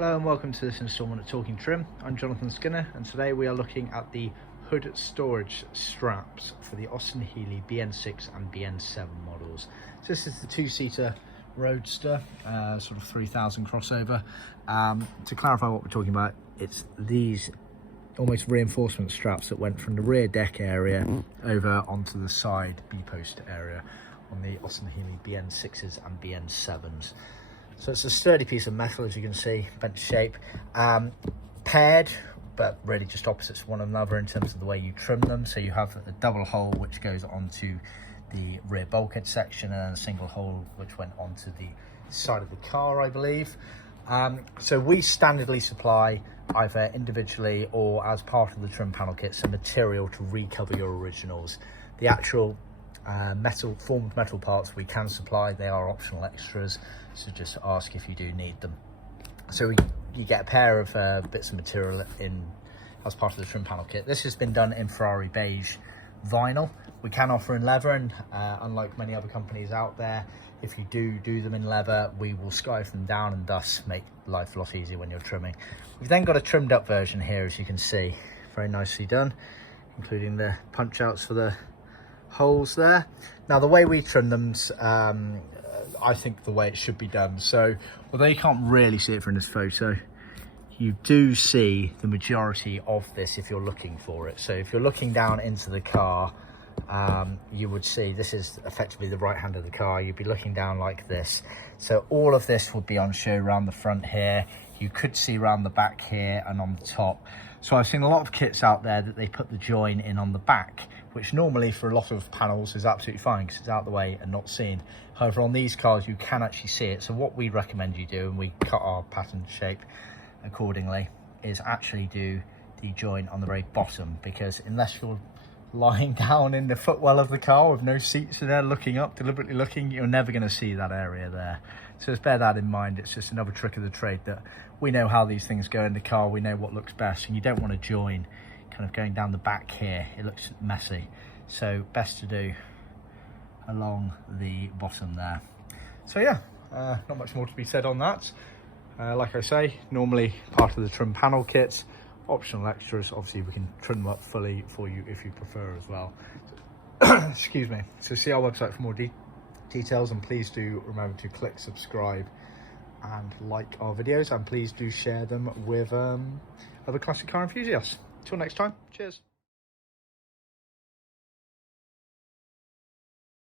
Hello and welcome to this instalment of Talking Trim. I'm Jonathan Skinner and today we are looking at the hood storage straps for the Austin Healey BN6 and BN7 models. So this is the two-seater roadster, sort of 3000 crossover. To clarify what we're talking about, it's these almost reinforcement straps that went from the rear deck area over onto the side B-post area on the Austin Healey BN6s and BN7s. So it's a sturdy piece of metal, as you can see, bent shape, paired, but really just opposites one another in terms of the way you trim them. So you have a double hole which goes onto the rear bulkhead section and a single hole which went onto the side of the car, I believe. So we standardly supply either individually or as part of the trim panel kit some material to recover your originals. The actual formed metal parts we can supply, they are optional extras, so just ask if you do need them. So you get a pair of bits of material in as part of the trim panel kit. This has been done in Ferrari beige vinyl. We can offer in leather, and unlike many other companies out there, if you do them in leather, we will skive them down and thus make life a lot easier when you're trimming. We've then got a trimmed up version here, as you can see, very nicely done, including the punch outs for the holes there. Now the way we trim them, I think the way it should be done. So although you can't really see it from this photo, you do see the majority of this if you're looking for it. So if you're looking down into the car, you would see this is effectively the right hand of the car. You'd be looking down like this. So all of this would be on show around the front here. You could see around the back here and on the top. So I've seen a lot of kits out there that they put the join in on the back, which normally for a lot of panels is absolutely fine because it's out of the way and not seen. However, on these cars you can actually see it. So what we recommend you do, and we cut our pattern shape accordingly, is actually do the join on the very bottom, because unless you're lying down in the footwell of the car with no seats in there looking up, deliberately looking, you're never going to see that area there. So just bear that in mind. It's just another trick of the trade that we know how these things go in the car. We know what looks best, and you don't want to join kind of going down the back here. It looks messy. So best to do along the bottom there. So yeah, not much more to be said on that. Like I say, normally part of the trim panel kit, optional extras. Obviously we can trim them up fully for you if you prefer as well. Excuse me. So see our website for more details, and please do remember to click subscribe and like our videos, and please do share them with other classic car enthusiasts. Till next time, cheers.